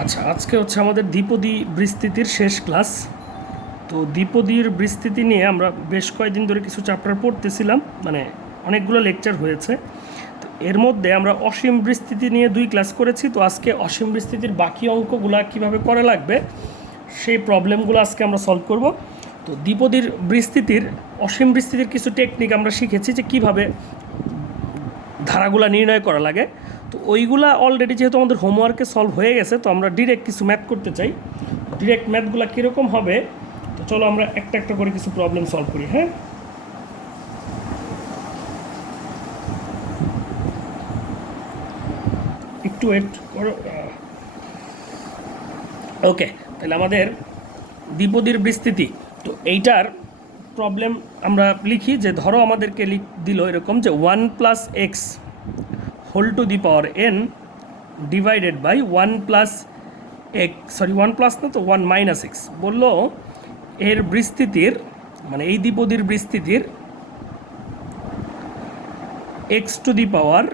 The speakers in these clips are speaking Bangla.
আচ্ছা, আজকে হচ্ছে আমাদের দ্বিপদী বিস্তৃতির শেষ ক্লাস। তো দ্বিপদীর বিস্তৃতি নিয়ে আমরা বেশ কয়েকদিন ধরে কিছু চ্যাপ্টার পড়তেছিলাম, মানে অনেকগুলো লেকচার হয়েছে। তো এর মধ্যে আমরা অসীম বিস্তৃতি নিয়ে 2 ক্লাস করেছি। তো আজকে অসীম বিস্তৃতির বাকি অঙ্কগুলা কিভাবে করা লাগবে সেই প্রবলেমগুলো আজকে আমরা সলভ করব। তো দ্বিপদীর বিস্তৃতির অসীম বিস্তৃতির কিছু টেকনিক আমরা শিখেছি যে কীভাবে ধারাগুলা নির্ণয় করা লাগে। তো ওইগুলা অলরেডি যেহেতু আমাদের হোমওয়ার্কে সলভ হয়ে গেছে, তো আমরা ডিরেক্ট কিছু ম্যাথ করতে চাই। ডিরেক্ট ম্যাথগুলো কীরকম হবে, তো চলো আমরা একটা একটা করে কিছু প্রবলেম সলভ করি। হ্যাঁ, একটু ওয়েট করো। ওকে, তাহলে আমাদের দ্বিপদীর বিস্তৃতি, তো এইটার প্রবলেম আমরা লিখি যে ধরো আমাদেরকে দিল এরকম যে 1 + x whole to the power n divided by 1 না, তো 1 - x বললো এর বিস্তৃতির, মানে এই দ্বিপদীর বিস্তৃতির x to the power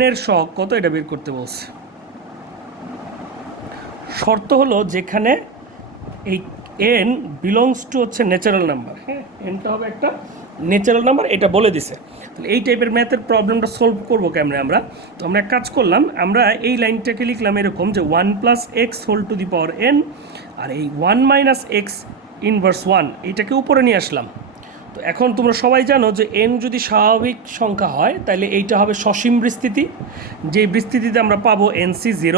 n এর সহগ কত এটা বের করতে বলছে। শর্ত হলো যেখানে এই n বিলংস টু হচ্ছে ন্যাচারাল নাম্বার। হ্যাঁ, nটা হবে একটা ন্যাচারাল নাম্বার, এটা বলে দিছে। তাহলে এই টাইপের ম্যাথের প্রবলেমটা সলভ করবো কেমনে আমরা? তো আমরা এক কাজ করলাম, আমরা এই লাইনটাকে লিখলাম এরকম যে 1 + x whole to the power n, আর এই 1 - x ইনভার্স 1 এইটাকে উপরে নিয়ে আসলাম। তো এখন তোমরা সবাই জানো যে n যদি স্বাভাবিক সংখ্যা হয় তাহলে এইটা হবে সসীম বিস্তৃতি, যে বিস্তৃতিতে আমরা পাবো nc0।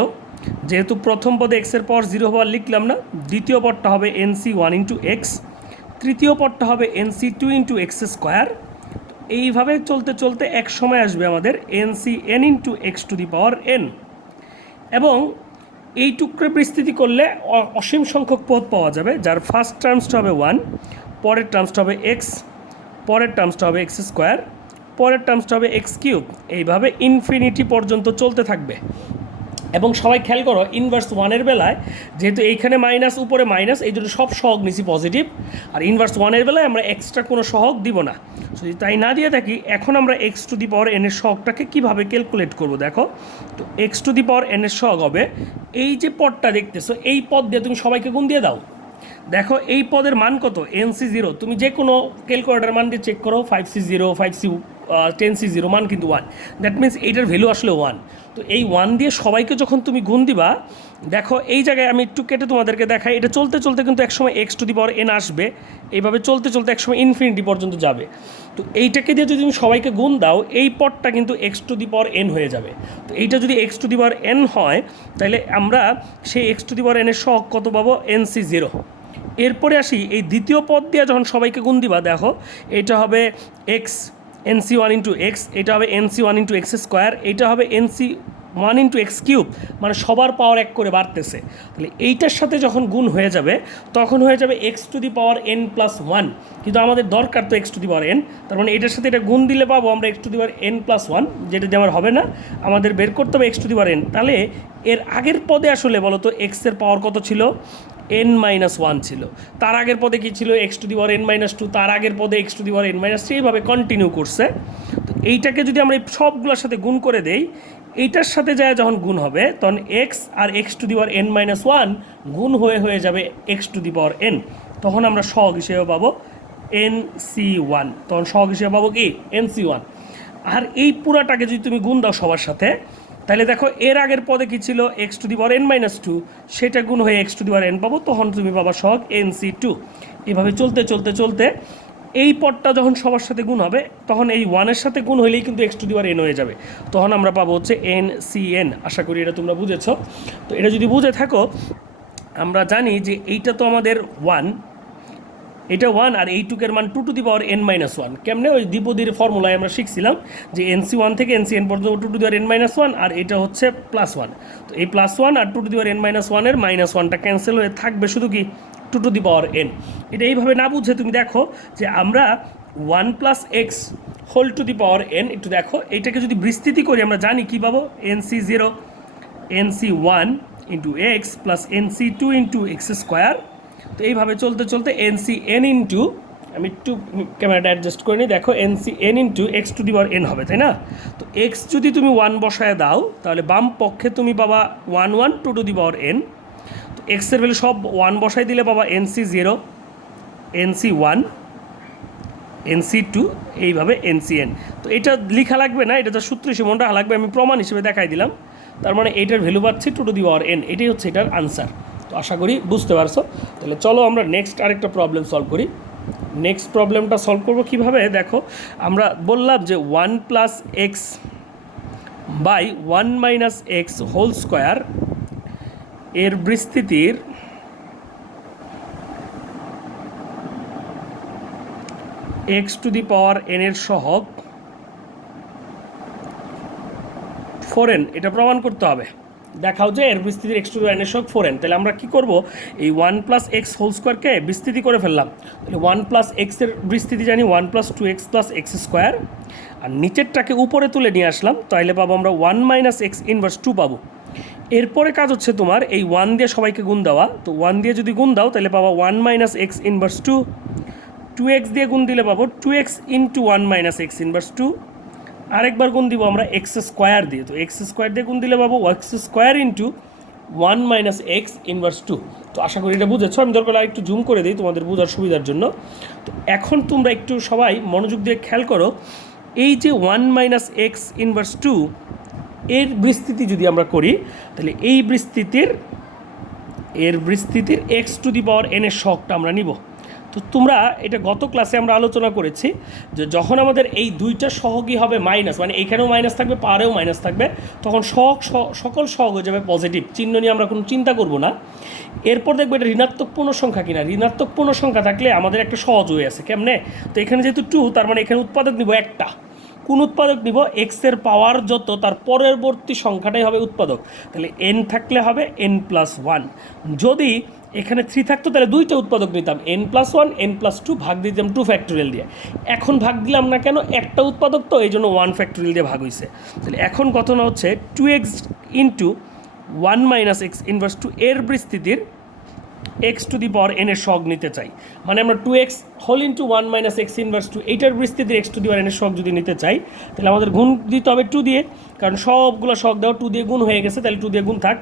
যেহেতু প্রথম পদে x এর পাওয়ার 0 হওয়ার লিখলাম না, দ্বিতীয় পদটা হবে nc1 × x, তৃতীয় পদটা হবে nc2 × x²। এইভাবে চলতে চলতে এক সময় আসবে আমাদের ncn × x to the power n, এবং এই টুকরো বিস্তৃতি করলে অসীম সংখ্যক পদ পাওয়া যাবে, যার ফার্স্ট টার্মসটা হবে 1, পরের টার্মসটা হবে x, পরের টার্মসটা হবে x², পরের টার্মসটা হবে x³। এইভাবে ইনফিনিটি পর্যন্ত চলতে থাকবে। এবং সবাই খেয়াল করো, ইনভার্স 1-এর বেলায় যেহেতু এইখানে মাইনাস উপরে মাইনাস, এই জন্য সব সহগ নিছি পজিটিভ, আর ইনভার্স 1-এর বেলায় আমরা এক্সট্রা কোনো সহগ দিব না। যদি তাই না দিয়ে থাকি, এখন আমরা x to the power n এর সহগটাকে কীভাবে ক্যালকুলেট করব দেখো। তো x to the power n এর সহগ হবে এই যে পদটা দেখতেছো, এই পদ দিয়ে তুমি সবাইকে গুণ দিয়ে দাও। দেখো এই পদের মান কত, nc0। তুমি যে কোনো ক্যালকুলেটার মান দিয়ে চেক করো, 5c0, 5c, 10c0, মান কিন্তু 1। দ্যাট মিনস এইটার ভ্যালু আসলে 1। তো এই 1 দিয়ে সবাইকে যখন তুমি গুণ দিবা, দেখো এই জায়গায় আমি একটু কেটে তোমাদেরকে দেখাই, এটা চলতে চলতে কিন্তু একসময় x to the power n আসবে। এইভাবে চলতে চলতে একসময় ইনফিনিটি পর্যন্ত যাবে। তো এইটাকে দিয়ে যদি তুমি সবাইকে গুণ দাও, এই পদটা কিন্তু x to the power n হয়ে যাবে। তো এইটা যদি x to the power n হয়, তাহলে আমরা সেই x to the power n এর সহগ কত পাবো, nc0। এরপরে আসি এই দ্বিতীয় পদ দিয়ে যখন সবাইকে গুণ দিবা, দেখো এটা হবে x nc1 × x, এটা হবে nc1 × x², এটা হবে nc1 × x³, মানে সবার পাওয়ার 1 করে বাড়তেছে। তাহলে এইটার সাথে যখন গুণ হয়ে যাবে, তখন হয়ে যাবে x to the power n + 1। কিন্তু আমাদের দরকার তো x to the power n, তার মানে এটার সাথে এটা গুণ দিলে পাবো আমরা x to the power n + 1, যেটা দিয়ে আমার হবে না, আমাদের বের করতে হবে x to the power n। তাহলে এর আগের পদে আসলে বলো তো x এর পাওয়ার কত ছিল, n-1 ছিল। তার আগের পদে কী ছিল, x to the power n-2, তার আগের পদে x to the power n-3, এইভাবে কন্টিনিউ করছে। তো এইটাকে যদি আমরা এই সবগুলোর সাথে গুণ করে দেই, এইটার সাথে যায় যখন গুণ হবে, তখন x আর x to the power n-1 গুণ হয়ে যাবে x to the power n। তখন আমরা সহগ হিসেবে পাবো nc1, তখন সহগ হিসেবে পাবো কি, nc1। আর এই পুরাটাকে যদি তুমি গুণ দাও সবার সাথে, তাহলে দেখো এর আগের পদে কী ছিল, x to the power n-2, সেটা গুণ হয়ে x to the power n পাবো, তখন তুমি পাবা সহগ nc2। এভাবে চলতে চলতে চলতে এই পদটা যখন সবার সাথে গুণ হবে, তখন এই 1-এর সাথে গুণ হলেই কিন্তু x to the power n হয়ে যাবে, তখন আমরা পাবো হচ্ছে ncn। আশা করি এটা তোমরা বুঝেছো। তো এটা যদি বুঝে থাকো, আমরা জানি যে এইটা তো আমাদের 1, এটা 1, আর এইটুকের মান 2 টু দি পাওয়ার n-1। কেমনে, ওই দ্বিপদীর ফর্মুলায় আমরা শিখছিলাম যে nc1 থেকে ncn পর্যন্ত 2 টু দি পাওয়ার n-1, আর এটা হচ্ছে +1। তো এই +1 আর 2 টু দি পাওয়ার n-1-এর -1টা ক্যান্সেল হয়ে থাকবে শুধু কি 2 টু দি পাওয়ার n। এটা এইভাবে না বুঝে তুমি দেখো যে আমরা 1 + x whole to the power n, একটু দেখো এইটাকে যদি বিস্তৃতি করি আমরা জানি কী পাবো, nc0 nc1 × x + nc2 × x²। তো এইভাবে চলতে চলতে nc(n) ইন্টু, আমি একটু ক্যামেরাটা অ্যাডজাস্ট করে নিই, দেখো nc(n) × x to the power n হবে, তাই না? তো x যদি তুমি 1 বসায় দাও, তাহলে বাম পক্ষে তুমি পাবা 1 2 টু দি পাওয়ার n, এক্সের ভ্যালু সব 1 বসাই দিলে পাবা NC0, NC1, NC2, এইভাবে NCN। তো এটা লেখা লাগবে না, এটা তো সূত্র হিসেবে মনে রাখা লাগবে, আমি প্রমাণ হিসেবে দেখাই দিলাম। তার মানে এইটার ভ্যালু পাচ্ছি 2 টু দি পাওয়ার n, এটাই হচ্ছে এটার আনসার। তো আশা করি বুঝতে পারছো। তাহলে চলো আমরা নেক্সট আরেকটা প্রবলেম সলভ করি। নেক্সট প্রবলেমটা সলভ করবো কীভাবে, দেখো আমরা বললাম যে 1 plus x by 1 minus x whole square এর বিস্তৃতির x to the power n এর সহগ 4n, এটা প্রমাণ করতে হবে। দেখাও যে এর বিস্তৃতির এক্স টু দি এন এর সহগ 4n। তাহলে আমরা কী করবো, এই 1 প্লাস এক্স হোল স্কোয়ারকে বিস্তৃতি করে ফেললাম। তাহলে 1 প্লাস এক্সের বিস্তৃতি জানি 1 plus 2x plus x square, আর নিচেরটাকে উপরে তুলে নিয়ে আসলাম, তাহলে পাবো আমরা 1 মাইনাস এক্স ইনভার্স 2 পাবো। এরপরে কাজ হচ্ছে তোমার এই 1 দিয়ে সবাইকে গুণ দেওয়া। তো 1 দিয়ে যদি গুণ দাও তাহলে পাবো 1 মাইনাস এক্স ইনভার্স 2, 2x দিয়ে গুণ দিলে পাবো 2x into 1 minus x inverse 2, আরেকবার গুণ দিব আমরা এক্স স্কোয়ার দিয়ে। তো এক্স স্কোয়ার দিয়ে গুণ দিলে পাবো x square into 1 minus x inverse 2। তো আশা করি এটা বুঝেছো। আমি দরকার একটু জুম করে দিই তোমাদের বোঝার সুবিধার জন্য। তো এখন তোমরা একটু সবাই মনোযোগ দিয়ে খেয়াল করো, এই যে 1 মাইনাস এক্স ইনভার্স 2 এর বিস্তৃতি যদি আমরা করি, তাহলে এই বিস্তৃতির x to the power n এর সহগটা আমরা নিব। তো তোমরা এটা গত ক্লাসে আমরা আলোচনা করেছি যে যখন আমাদের এই দুইটা সহগই হবে মাইনাস, মানে এখানেও মাইনাস থাকবে পারেও মাইনাস থাকবে, তখন সকল সহগ হয়ে যাবে পজিটিভ, চিহ্ন নিয়ে আমরা কোনো চিন্তা করব না। এরপর দেখবো এটা ঋণাত্মক পূর্ণ সংখ্যা কিনা। ঋণাত্মক পূর্ণ সংখ্যা থাকলে আমাদের একটা সহজ হয়ে আছে, কেমনে? তো এখানে যেহেতু 2, তার মানে এখানে উৎপাদক নিব একটা। কোন উৎপাদক নিব? এক্সের পাওয়ার যত তার পরবর্তী সংখ্যাটাই হবে উৎপাদক। তাহলে n থাকলে হবে n+1। যদি এখানে 3 থাকতো তাহলে দুইটা উৎপাদক নিতাম, n+1 n+2, ভাগ দিতাম 2 ফ্যাক্টোরিয়াল দিয়ে। এখন ভাগ দিলাম না কেন? একটা উৎপাদক তো, এই জন্য 1 ফ্যাক্টোরিয়াল দিয়ে ভাগ হয়েছে। তাহলে এখন ঘটনা হচ্ছে 2x into 1 minus x inverse 2 এর বিস্তৃতির x to the power n এর সহগ নিতে চাই। মানে আমরা 2x whole into 1 minus x inverse 2 এইটার বিস্তৃতির x to the power n এর সহগ যদি নিতে চাই, তাহলে আমাদের গুণ দিতে হবে 2 দিয়ে, কারণ সবগুলো সহগ দেওয়া 2 দিয়ে গুণ হয়ে গেছে, তাহলে 2 দিয়ে গুণ থাক।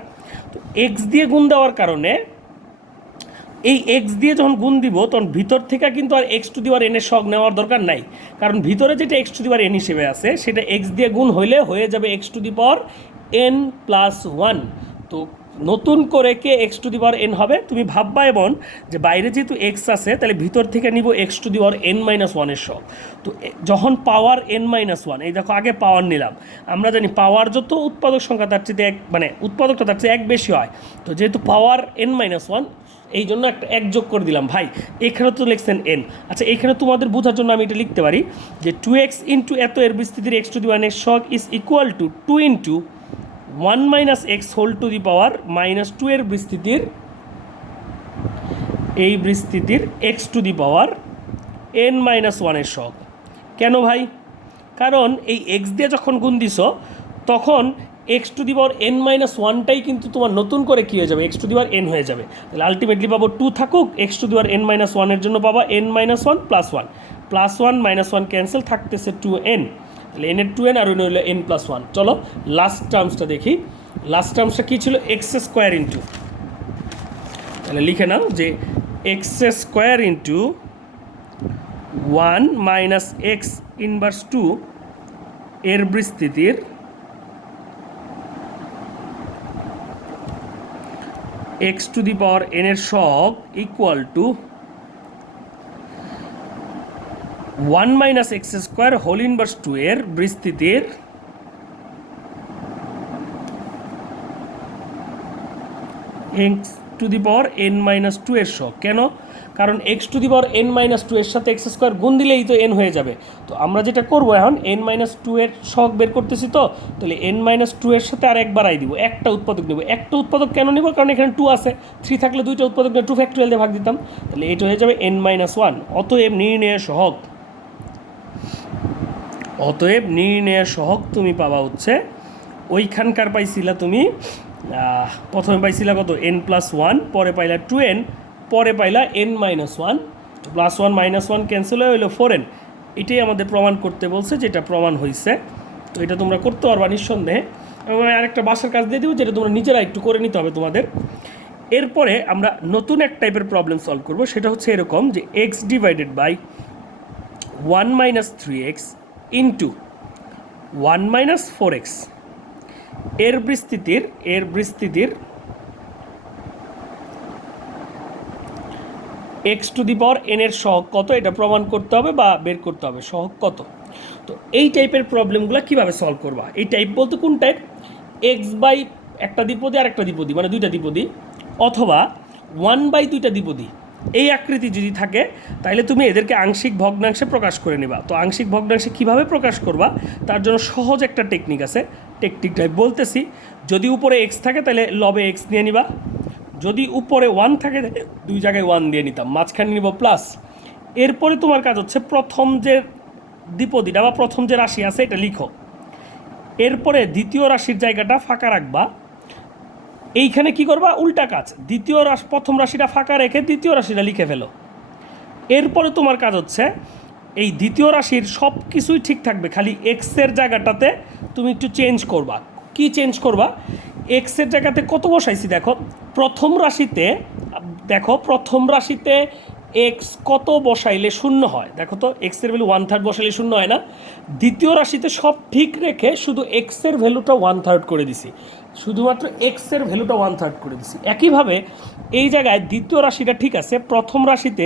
তো এক্স দিয়ে গুণ দেওয়ার কারণে এই এক্স দিয়ে যখন গুণ দিব তখন ভিতর থেকে কিন্তু আর x to the power n এর সহগ নেওয়ার দরকার নাই, কারণ ভিতরে যেটা x to the power n হিসেবে আছে সেটা এক্স দিয়ে গুণ হয়ে যাবে x to the power n+1। তো নতুন করে কে x to the power n হবে? তুমি ভাববা এমন যে বাইরে যেহেতু এক্স আছে তাহলে ভিতর থেকে নিব x to the power n-1 এর সহগ। তো যখন পাওয়ার n-1, এই দেখো আগে পাওয়ার নিলাম, আমরা জানি পাওয়ার যত উৎপাদক সংখ্যা তার চেয়ে মানে উৎপাদকটা তার চেয়ে 1 বেশি হয়। তো যেহেতু পাওয়ার n-1, এই জন্য একটা 1 যোগ করে দিলাম। ভাই এখানে তো লিখছেন n, আচ্ছা এখানে তোমাদের বোঝার জন্য আমি এটা লিখতে পারি যে 2x ইন্টু এত এর বিস্তৃতির এক্স টু দি পাওয়ার এর সহগ is equal to 2 into 1 minus x whole to the power -2 এর বিস্তৃতির x to the power n-1 এর সহগ। কেন ভাই? কারণ এই এক্স দিয়ে যখন গুণ দিছ তখন এক্স টু দি পাওয়ার n-1টাই কিন্তু তোমার নতুন করে কী হয়ে যাবে? X to the power n হয়ে যাবে। তাহলে আলটিমেটলি পাবো 2 থাকুক, x to the power n-1 এর জন্য পাবা n-1 + 1 -1 ক্যান্সেল, থাকতেছে 2n। তাহলে n এর 2n আর হলো n+1। চলো লাস্ট টার্মসটা দেখি। লাস্ট টার্মসটা কী ছিল? এক্স স্কোয়ার ইন্টু, তাহলে লিখে নাও যে x square into 1 minus x inverse 2 এর বিস্তৃতির x to the power n এর সহগ equal to 1 minus x square whole inverse 2 এর বিস্তৃতির x to the power n-2 এর সহগ। কেন? কারণ x to the power n-2 এর সাথে এক্স স্কোয়ার গুণ দিলেই তো n হয়ে যাবে। তো আমরা যেটা করবো এখন n-2 এর সহগ বের করতেছি, তো তাহলে n-2 এর সাথে আর একবার দিব, একটা উৎপাদক নেব। একটা উৎপাদক কেন নিব? কারণ এখানে 2 আছে, 3 থাকলে দুইটা উৎপাদক নিয়ে 2 ফ্যাক্টোরিয়াল দিয়ে ভাগ দিতাম, তাহলে এটা হয়ে যাবে n-1। অতএব নির্ণয়ের সহগ তুমি পাবা হচ্ছে ওইখানকার পাইছিলা তুমি প্রথমে পাইছিলা কত? n+1, পরে পাইলা 2n, পরে পাইলা n-1, +1 -1 ক্যান্সেল হয়ে হইলো 4n। এটাই আমাদের প্রমাণ করতে বলছে, যেটা প্রমাণ হয়েছে। তো এটা তোমরা করতে পারবা নিঃসন্দেহে। এবং আরেকটা বাসার কাজ দিয়ে দিব, যেটা তোমরা নিজেরা একটু করে নিতে হবে তোমাদের। এরপরে আমরা নতুন এক টাইপের প্রবলেম সলভ করব, সেটা হচ্ছে এরকম যে x divided by 1 minus 3x into 1 minus 4x এর বিস্তৃতির x to the power n এর সহগ কত এটা প্রমাণ করতে হবে বা বের করতে হবে সহগ কত। তো এই টাইপের প্রবলেমগুলো কীভাবে সলভ করবা, এই টাইপ বলতে কোন টাইপ, এক্স বাই একটা দ্বিপদী আর একটা দ্বিপদী মানে দুইটা দ্বিপদী, অথবা 1 বাই দুইটা দ্বিপদী, এই আকৃতি যদি থাকে তাহলে তুমি এদেরকে আংশিক ভগ্নাংশে প্রকাশ করে নেবা। তো আংশিক ভগ্নাংশে কীভাবে প্রকাশ করবা তার জন্য সহজ একটা টেকনিক আছে, টেকনিকটা বলতেছি। যদি উপরে এক্স থাকে তাহলে লবে এক্স নিয়ে নিবা, যদি উপরে 1 থাকে দুই জায়গায় 1 দিয়ে নিতাম, মাঝখানে নিব প্লাস। এরপরে তোমার কাজ হচ্ছে প্রথম যে দ্বিপদীটা বা প্রথম যে রাশি আছে এটা লিখো, এরপরে দ্বিতীয় রাশির জায়গাটা ফাঁকা রাখবা। এইখানে কি করবা, উল্টা কাজ, প্রথম রাশিটা ফাঁকা রেখে দ্বিতীয় রাশিটা লিখে ফেলো। এরপরে তোমার কাজ হচ্ছে এই দ্বিতীয় রাশির সব কিছুই ঠিক থাকবে, খালি এক্সের জায়গাটাতে তুমি একটু চেঞ্জ করবা। কি চেঞ্জ করবা, এক্সের জায়গাতে কত বসাইছি দেখো, প্রথম রাশিতে এক্স কত বসাইলে শূন্য হয়, দেখো তো এক্সের ভ্যালু 1/3 বসাইলে শূন্য হয় না। দ্বিতীয় রাশিতে সব ঠিক রেখে শুধু এক্সের ভ্যালুটা 1/3 করে দিছি, শুধুমাত্র এক্সের ভ্যালুটা 1/3 করে দিছি। একইভাবে এই জায়গায় দ্বিতীয় রাশিটা ঠিক আছে, প্রথম রাশিতে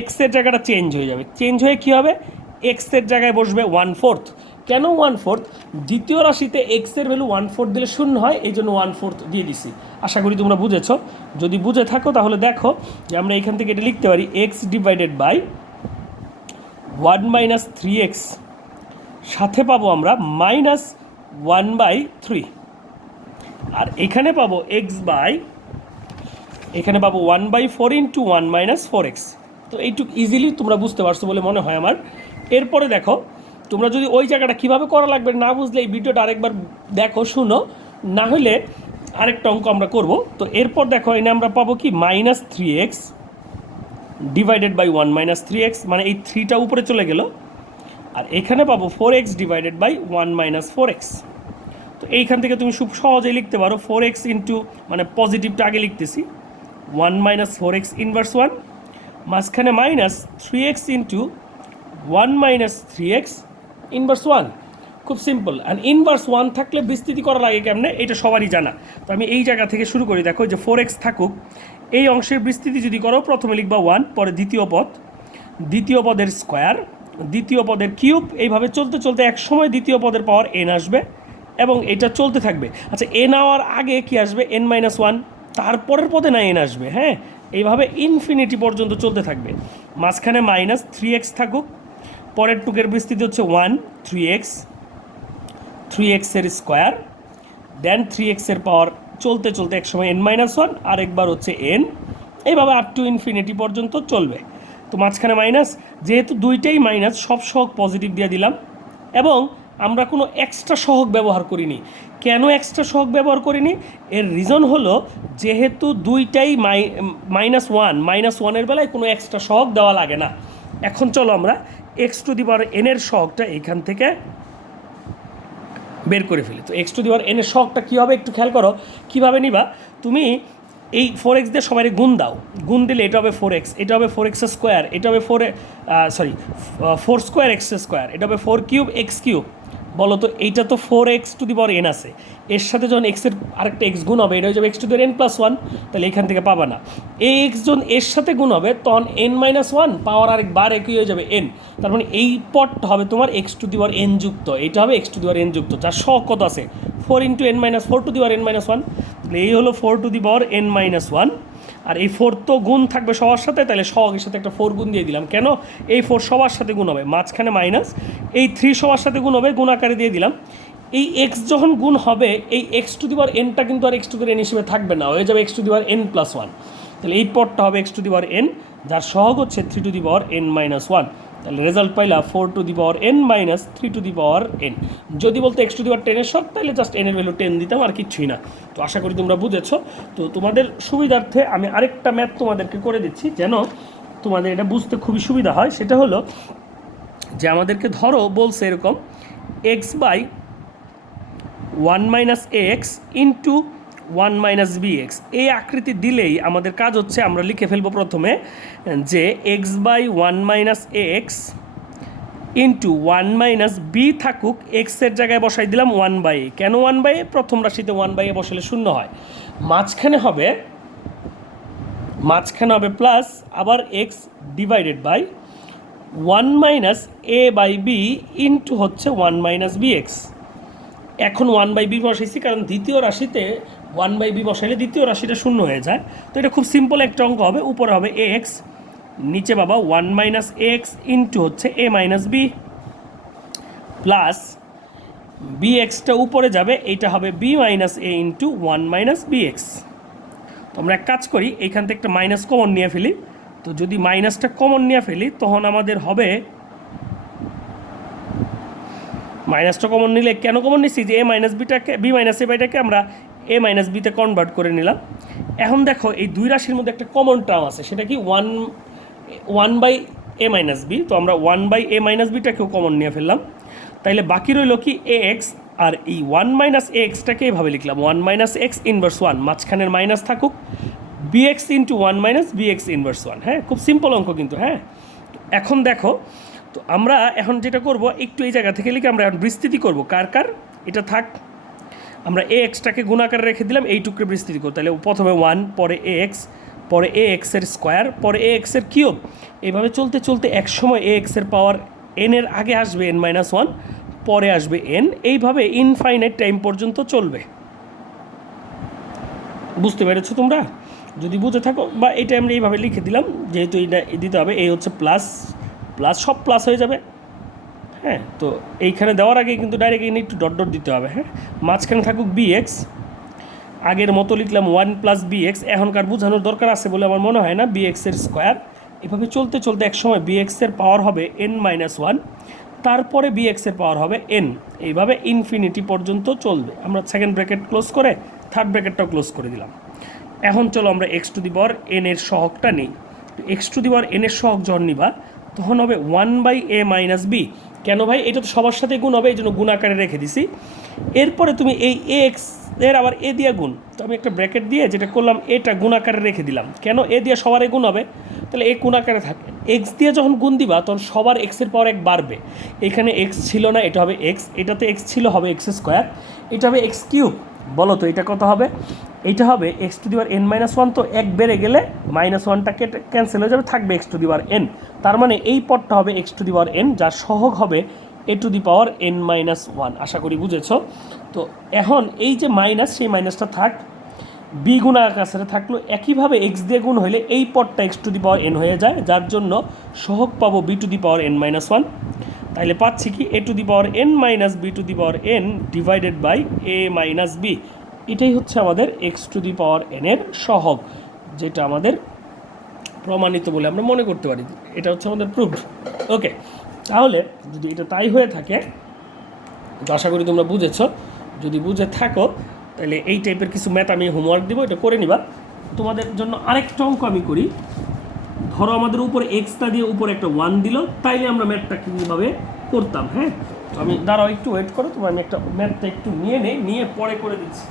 এক্সের জায়গাটা চেঞ্জ হয়ে যাবে, চেঞ্জ হয়ে কী হবে, এক্সের জায়গায় বসবে 1/4। কেন 1/4, দ্বিতীয় রাশিতে এক্সের ভ্যালু 1/4 দিলে শূন্য হয়, এই জন্য 1/4 দিয়ে দিছি। আশা করি তোমরা বুঝেছ, যদি বুঝে থাকো তাহলে দেখো যে আমরা এখান থেকে এটা লিখতে পারি x divided by 1 minus 3x, সাথে পাবো আমরা মাইনাস 1/3, আর এখানে পাবো এখানে পাবো 1/4 ইন্টু 1 মাইনাস 4x। তো এইটুকু ইজিলি তোমরা বুঝতে পারছো বলে মনে হয় আমার। এরপরে দেখো তোমরা যদি ওই জায়গাটা কীভাবে করা লাগবে না বুঝলে এই ভিডিওটা আরেকবার দেখো, শুনো, না হলে আরেকটা অঙ্ক আমরা করব। তো এরপর দেখো এনে আমরা পাবো কি minus 3x divided by 1 minus 3x, মানে এই 3টা উপরে চলে গেল, আর এখানে পাবো 4x divided by 1 minus 4x। তো এইখান থেকে তুমি খুব সহজেই লিখতে পারো 4x ইন্টু, মানে পজিটিভটা আগে লিখতেছি, 1 মাইনাস 4x ইনভার্স 1, মাঝখানে minus 3x into 1 minus 3x inverse 1। খুব সিম্পল। অ্যান্ড ইনভার্স 1 থাকলে বিস্তৃতি করা লাগে কেমনে এটা সবারই জানা। তো আমি এই জায়গা থেকে শুরু করি, দেখো যে 4x থাকুক, এই অংশের বিস্তৃতি যদি করো প্রথমে লিখবা 1, পরে দ্বিতীয় পদের স্কোয়ার, দ্বিতীয় পদের কিউব, এইভাবে চলতে চলতে এক সময় দ্বিতীয় পদের পাওয়ার n আসবে এবং এটা চলতে থাকবে। আচ্ছা n আওয়ার আগে কি আসবে, n-1, তারপরের পদে না n আসবে, হ্যাঁ, এইভাবে ইনফিনিটি পর্যন্ত চলতে থাকবে। মাঝখানে মাইনাস 3x থাকুক, পরের টুকের বিস্তৃতি হচ্ছে 1, 3x এর স্কোয়ার, দেন 3x এর পাওয়ার চলতে চলতে এক সময় n-1, আর একবার হচ্ছে n, এইভাবে আপ টু ইনফিনিটি পর্যন্ত চলবে। তো মাঝখানে মাইনাস, যেহেতু দুইটাই মাইনাস সব সহগ পজিটিভ দিয়ে দিলাম, এবং আমরা কোনো এক্সট্রা সহগ ব্যবহার করিনি। কেন এক্সট্রা সহগ ব্যবহার করিনি, এর রিজন হলো যেহেতু দুইটাই -1 এর বেলায় কোনো এক্সট্রা সহগ দেওয়া লাগে না। এখন চলো আমরা x to the power n এর সহগটা এখান থেকে বের করে ফেলি। তো x to the power n এর সহগটা কী হবে একটু খেয়াল করো, কীভাবে নিবা, তুমি এই 4x দিয়ে সবাই গুণ দাও, গুণ দিলে এটা হবে 4x, এটা হবে 4x স্কোয়ার, এটা হবে 4 স্কোয়ার x স্কোয়ার, এটা হবে 4 কিউব x কিউব। বলো তো এইটা তো 4x two the power n আছে, এর সাথে যখন এক্সের আরেকটা এক্স গুণ হবে এটা হয়ে যাবে x to the power n+1, তাহলে এখান থেকে পাবা না। এই এক্স যখন এর সাথে গুণ হবে তখন n-1 পাওয়ার আরেকবার একই হয়ে যাবে n, তার মানে এই পদটা হবে তোমার x to the power n যুক্ত, এইটা হবে x to the power n যুক্ত, যার সহগ কত আছে 4 into n-4 two the power n-1, তাহলে এই হলো 4 টু দি পাওয়ার n-1। আর এই 4 তো গুণ থাকবে সবার সাথে, তাহলে সহগের সাথে একটা 4 গুণ দিয়ে দিলাম, কেন এই 4 সবার সাথে গুণ হবে, মাঝখানে মাইনাস, এই 3 সবার সাথে গুণ হবে, গুণ আকারে দিয়ে দিলাম। এই এক্স যখন গুণ হবে এই এক্স টু দি পাওয়ার এনটা কিন্তু আর x to the power n হিসেবে থাকবে না, হয়ে যাবে x to the power n+1, তাহলে এই পদটা হবে x to the power n, যার সহগ হচ্ছে 3 টু দি পাওয়ার n-1। তাহলে রেজাল্ট পাইলা 4 two the power n minus 3 to the power n। যদি বলতে এক্স টু দি পাওয়ার 10 এর সহগ, তাহলে জাস্ট n এর ভ্যালু 10 দিতাম, আর কিছুই না। তো আশা করি তোমরা বুঝেছো। তো তোমাদের সুবিধার্থে আমি আরেকটা ম্যাথ তোমাদেরকে করে দিচ্ছি যেন তোমাদের এটা বুঝতে খুবই সুবিধা হয়। সেটা হলো যে আমাদেরকে ধরো বলছে এরকম x by 1 minus x into one minus b x, এই আকৃতি দিলেই আমাদের কাজ হচ্ছে আমরা লিখে ফেলবো প্রথমে যে x by one minus a x into one minus b থাকুক, এক্সের জায়গায় বসাই দিলাম ওয়ান বাই এ। কেন ওয়ান বাই এ? প্রথম রাশিতে ওয়ান বাই এ বসালে শূন্য হয়, মাঝখানে হবে প্লাস আবার x divided by one minus a by b into হচ্ছে ওয়ান মাইনাস বি এক্স। এখন ওয়ান বাই বি বসাইছি কারণ দ্বিতীয় রাশিতে ওয়ান বাই বি বসাইলে দ্বিতীয় রাশিটা শূন্য হয়ে যায়, তো এটা খুব সিম্পল একটা অঙ্ক হবে। উপরে হবে এ এক্স, নিচে বাবা one minus a x into হচ্ছে a minus b plus b এক্সটা উপরে যাবে, এইটা হবে b minus a into one minus b x. তো আমরা এক কাজ করি, এইখান থেকে একটা মাইনাস কমন নিয়ে ফেলি। তো যদি মাইনাসটা কমন নিয়ে ফেলি তখন আমাদের হবে, মাইনাসটা কমন নিলে কেন কমন নিচ্ছি যে এ মাইনাস বিটাকে বি মাইনাস এ বাইটাকে আমরা এ মাইনাস বিতে কনভার্ট করে নিলাম। এখন দেখো এই দুই রাশির মধ্যে একটা কমন টার্ম আছে, সেটা কি one by a minus b. তো আমরা ওয়ান বাই এ মাইনাস বিটাকেও কমন নিয়ে ফেললাম, তাইলে বাকি রইল কি এ এক্স, আর এই ওয়ান মাইনাস এ এক্সটাকে এভাবে লিখলাম one minus x inverse one, মাঝখানের মাইনাস থাকুক, b x into one minus b x inverse one. হ্যাঁ, খুব সিম্পল অঙ্ক কিন্তু। হ্যাঁ, এখন দেখো, তো আমরা এখন যেটা করব, একটু এই জায়গা থেকে লিখে আমরা এখন বিস্তৃতি করবো। কার এটা থাক, আমরা এ এক্সটাকে গুণাকারে রেখে দিলাম, এইটুকু বিস্তৃতি করবো। তাহলে প্রথমে ওয়ান, পরে এ এক্স, পরে এ এক্সের স্কোয়ার, পরে এ এক্সের কিউব। এইভাবে চলতে চলতে এক সময় এ এক্সের পাওয়ার এন এর আগে আসবে এন মাইনাস ওয়ান, পরে আসবে এন, এইভাবে ইনফাইনাইট টাইম পর্যন্ত চলবে। বুঝতে পেরেছো তোমরা? যদি বুঝে থাকো, বা এটা আমরা এইভাবে লিখে দিলাম, যেহেতু এটা দিতে হবে, এই হচ্ছে প্লাস প্লাস, সব প্লাস হয়ে যাবে। হ্যাঁ, তো এইখানে দেওয়ার আগে কিন্তু ডাইরেক্ট এনে একটু ডট ডট দিতে হবে। হ্যাঁ, মাঝখানে থাকুক বি এক্স, আগের মতো লিখলাম ওয়ান প্লাস বি এক্স। এখনকার বোঝানোর দরকার আছে বলে আমার মনে হয় না, বি এক্সের স্কোয়ার। এভাবে চলতে চলতে এক সময় বি এক্সের পাওয়ার হবে এন মাইনাস ওয়ান, তারপরে বি এক্সের পাওয়ার হবে এন, এইভাবে ইনফিনিটি পর্যন্ত চলবে। আমরা সেকেন্ড ব্র্যাকেট ক্লোজ করে থার্ড ব্র্যাকেটটাও ক্লোজ করে দিলাম। এখন চলো আমরা x to the power n এর সহগটা নিই। X to the power n এর সহগ যখন নিবা তখন হবে one by a minus b. কেন ভাই? এটা তো সবার সাথে গুণ হবে, এই জন্য গুণ আকারে রেখে দিছি। এরপরে তুমি এই এ এক্স এর আবার এ দিয়ে গুণ, তো আমি একটা ব্র্যাকেট দিয়ে যেটা করলাম, এটা গুণ আকারে রেখে দিলাম। কেন? এ দিয়ে সবারই গুণ হবে, তাহলে এ গুণ আকারে থাকবে। এক্স দিয়ে যখন গুণ দিবা তখন সবার এক্সের পাওয়ার এক বাড়বে। এখানে এক্স ছিল না, এটা হবে এক্স, এটাতে এক্স ছিল, হবে এক্স স্কোয়ার, এটা হবে এক্স কিউব। বলো তো এটা কত হবে? এইটা হবে x to the power n minus one, তো এক বেড়ে গেলে মাইনাস ওয়ানটাকে ক্যান্সেল হয়ে যাবে, থাকবে x to the power n. তার মানে এই পদটা হবে x to the power n, যার সহগ হবে a to the power n minus one. আশা করি বুঝেছ। তো এখন এই যে মাইনাস, সেই মাইনাসটা থাক, বি গুণা আকারে থাকলো। একইভাবে এক্স দিয়ে গুণ হলে এই পদটা x to the power n হয়ে যায়, যার জন্য সহগ পাবো b to the power n minus one. তাইলে পাচ্ছি কি a to the power n minus b to the power n divided by a minus b. এটাই হচ্ছে আমাদের x to the power n এর সহগ, যেটা আমাদের প্রমাণিত বলে আমরা মনে করতে পারি। এটা হচ্ছে আমাদের প্রুফ। ওকে, তাহলে যদি এটা তাই হয়ে থাকে, তো আশা করি তোমরা বুঝেছ। যদি বুঝে থাকো তাহলে এই টাইপের কিছু ম্যাথ আমি হোমওয়ার্ক দিব, এটা করে নিবা। তোমাদের জন্য আরেকটা অঙ্ক আমি করি। ধরো আমাদের উপরে এক্সটা দিয়ে উপরে একটা ওয়ান দিল, তাইলে আমরা ম্যাথটা কীভাবে করতাম। হ্যাঁ, তো আমি দাঁড়াও একটু ওয়েট করো, তোমার আমি একটা ম্যাথটা একটু নিয়ে পরে করে দিচ্ছি।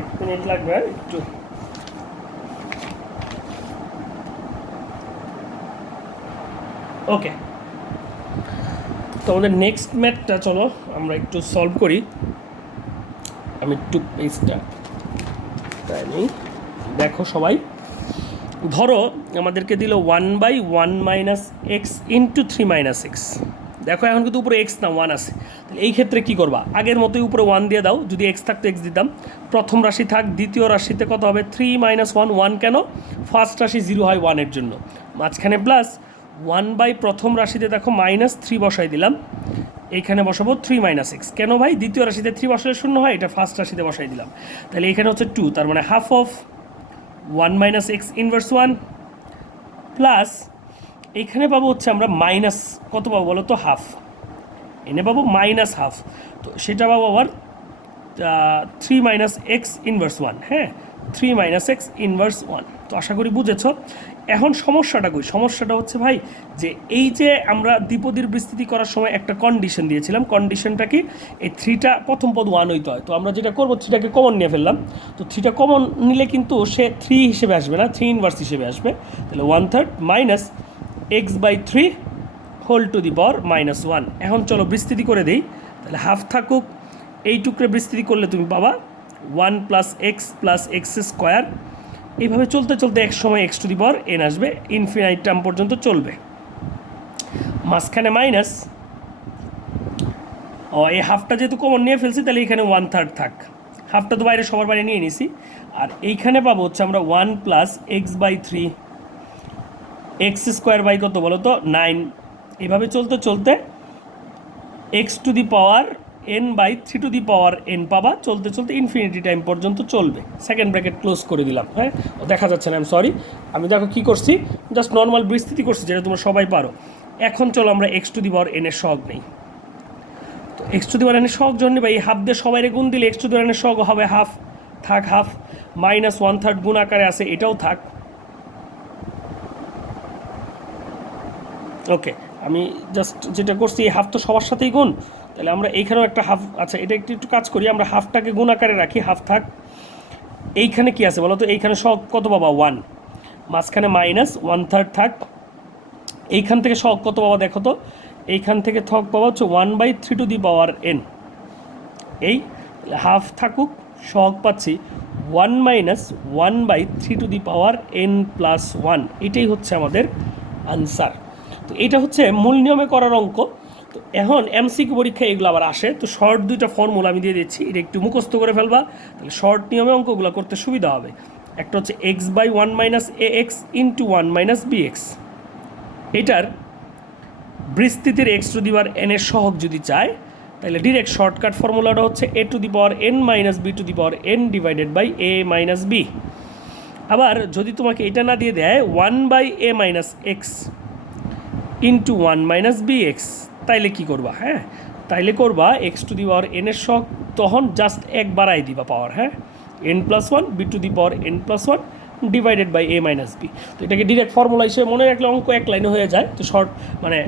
এক মিনিট লাগবে একটু। ওকে, তো আমাদের নেক্সট ম্যাথটা চলো আমরা একটু সলভ করি। আমি একটু পেজটা তাই নেই, দেখো সবাই। ধরো আমাদেরকে দিল one by one minus x into three minus x. দেখো এখন কিন্তু উপরে এক্স না ওয়ান আছে, তাহলে এই ক্ষেত্রে কী করবা? আগের মতোই উপরে ওয়ান দিয়ে দাও। যদি এক্স থাকতো এক্স দিতাম। প্রথম রাশি থাক, দ্বিতীয় রাশিতে কত হবে? Three minus one. ওয়ান কেন? ফার্স্ট রাশি জিরো হয় ওয়ানের জন্য, মাঝখানে প্লাস ওয়ান বাই প্রথম রাশিতে দেখো মাইনাস থ্রি বসাই দিলাম, এইখানে বসাবো থ্রি মাইনাস এক্স। কেন ভাই? দ্বিতীয় রাশিতে থ্রি বসালে শূন্য হয়, এটা ফার্স্ট রাশিতে বসাই দিলাম। তাহলে এখানে হচ্ছে টু, তার মানে half of one minus x inverse one plus এইখানে পাবো হচ্ছে আমরা মাইনাস কত পাবো বলো তো? হাফ। এনে পাবো মাইনাস হাফ, তো সেটা পাবো আবার three minus x inverse one. হ্যাঁ, 3 মাইনাস এক্স ইনভার্স 1। তো আশা করি বুঝেছ। এখন সমস্যাটা কই? সমস্যাটা হচ্ছে ভাই যে এই যে আমরা দ্বিপদীর বিস্তৃতি করার সময় একটা কন্ডিশন দিয়েছিলাম, কন্ডিশনটা কি, এই 3টা প্রথম পদ 1 হইতে হয়। তো আমরা যেটা করবো 3টাকে কমন নিয়ে ফেললাম। তো 3টা কমন নিলে কিন্তু সে 3 হিসেবে আসবে না, 3 ইনভার্স হিসেবে আসবে। তাহলে 1/3 minus x by 3 whole to the power minus 1। এখন চলো বিস্তৃতি করে দিই। তাহলে হাফ থাকুক, এই টুকরে বিস্তৃতি করলে তুমি পাবা 1 প্লাস এক্স স্কোয়ার। এইভাবে চলতে চলতে এক সময় x to the power N আসবে, ইনফিনাইট টার্ম পর্যন্ত চলবে। মাঝখানে মাইনাস, এই হাফটা যেহেতু কমন নিয়ে ফেলছি তাহলে এখানে 1/3 থাক, হাফটা তো বাইরে সবার বাইরে নিয়ে নিছি। আর এইখানে পাবো হচ্ছে আমরা 1 plus x by 3 x square by কত বলো তো 9। এভাবে চলতে চলতে x to the power n by 3 to the power n পাবা, চলতে চলতে ইনফিনিটি টাইম পর্যন্ত চলবে। সেকেন্ড ব্র্যাকেট ক্লোজ করে দিলাম। হ্যাঁ, দেখা যাচ্ছে না, সরি। আমি দেখো কী করছি, জাস্ট নর্মাল বিস্তৃতি করছি, যেটা তোমরা সবাই পারো। এখন চলো আমরা এক্স টু দি পাওয়ার এনের সহগ নেই। তো এক্স টু দি পাওয়ার এনের সহগ জন্য বা এই হাফ দিয়ে সবাই গুণ দিলে এক্স টু দি পাওয়ার এনের সহগ হবে হাফ, থাক হাফ। মাইনাস 1/3 গুণ আকারে আছে, এটাও থাক। ওকে, আমি জাস্ট যেটা করছি এই হাফ তো সবার সাথেই গুণ, তাহলে আমরা এইখানেও একটা হাফ, আচ্ছা এটা একটু কাজ করি, আমরা হাফটাকে গুণ আকারে রাখি, হাফ থাক। এইখানে কি আছে বলো তো, এইখানে সহগ কত পাবা 1, মাঝখানে মাইনাস 1/3 থাক। এইখান থেকে সহগ কত পাবা দেখো তো, এইখান থেকে থক পাবা হচ্ছে 1/3 টু দি পাওয়ার এন। এই হাফ থাকুক, সহগ পাচ্ছি 1 minus 1/3 two the power n plus 1। এটাই হচ্ছে আমাদের আনসার। তো এটা হচ্ছে মূল নিয়মে করার অঙ্ক। তো এখন এমসিকিউ পরীক্ষায় এগুলো আবার আসে। তো শর্ট দুইটা ফর্মুলা আমি দিয়ে দিচ্ছি, এটা একটু মুখস্থ করে ফেলবা, তাহলে শর্ট নিয়মে অঙ্কগুলো করতে সুবিধা হবে। একটা হচ্ছে x by 1 minus a x into 1 minus b x. এটার বিস্তৃতির x to the power n এর সহগ যদি চায় তাহলে ডিরেক্ট শর্টকাট ফর্মুলাটা হচ্ছে a to the power n minus b to the power n divided by a minus b. আবার যদি তোমাকে এটা না দিয়ে দেয় 1 by a minus x into 1 minus b x, তাইলে কী করবা? হ্যাঁ, তাইলে করবা x to the power n এর সহগ তখন জাস্ট এক বাড়াই দিবা পাওয়ার, হ্যাঁ, n plus 1 b to the power n plus 1 divided by a minus b. তো এটাকে ডিরেক্ট ফর্মুলা হিসেবে মনে রাখলে অঙ্ক এক লাইনে হয়ে যায়। তো শর্ট মানে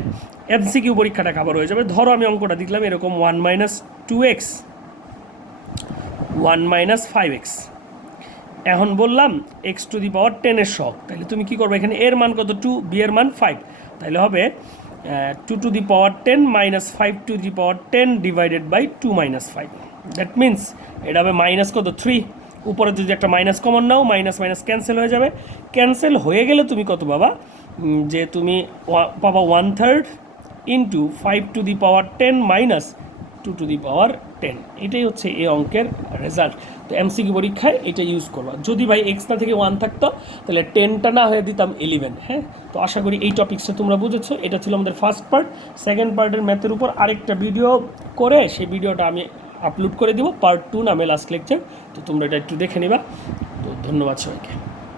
এমসিকিউ পরীক্ষাটা কাভার হয়ে যাবে। ধরো আমি অঙ্কটা দিলাম এরকম 1 মাইনাস 2x 1 মাইনাস 5x। এখন বললাম এক্স টু দি পাওয়ার 10 এর সহগ, তাহলে তুমি কী করবে, এখানে এর মান কত 2, বি এর মান 5, তাহলে হবে 2 to the power 10 minus 5 to the power 10 divided by 2 minus 5। That means এটা হবে মাইনাস কত 3। উপরে যদি একটা মাইনাস কমন নাও, মাইনাস মাইনাস ক্যান্সেল হয়ে যাবে। ক্যান্সেল হয়ে গেলে তুমি কত পাবা, যে তুমি পাবা 1/3 into 5 to the power 10 minus 2 to the power 10। এটাই হচ্ছে এই অঙ্কের রেজাল্ট। তো এমসিকিউ পরীক্ষায় এটা ইউজ করবা। যদি ভাই এক্স না থেকে 1 থাকতো তাহলে 10টা না হয়ে দিতাম 11। হ্যাঁ, তো আশা করি এই টপিক্সটা তোমরা বুঝেছো। এটা ছিল আমাদের ফার্স্ট পার্ট। সেকেন্ড পার্টের ম্যাথের উপর আরেকটা ভিডিও করে সেই ভিডিওটা আমি আপলোড করে দিব, পার্ট 2 নামে লাস্ট লেকচার। তো তোমরা এটা একটু দেখে নিবা। তো ধন্যবাদ সবাইকে।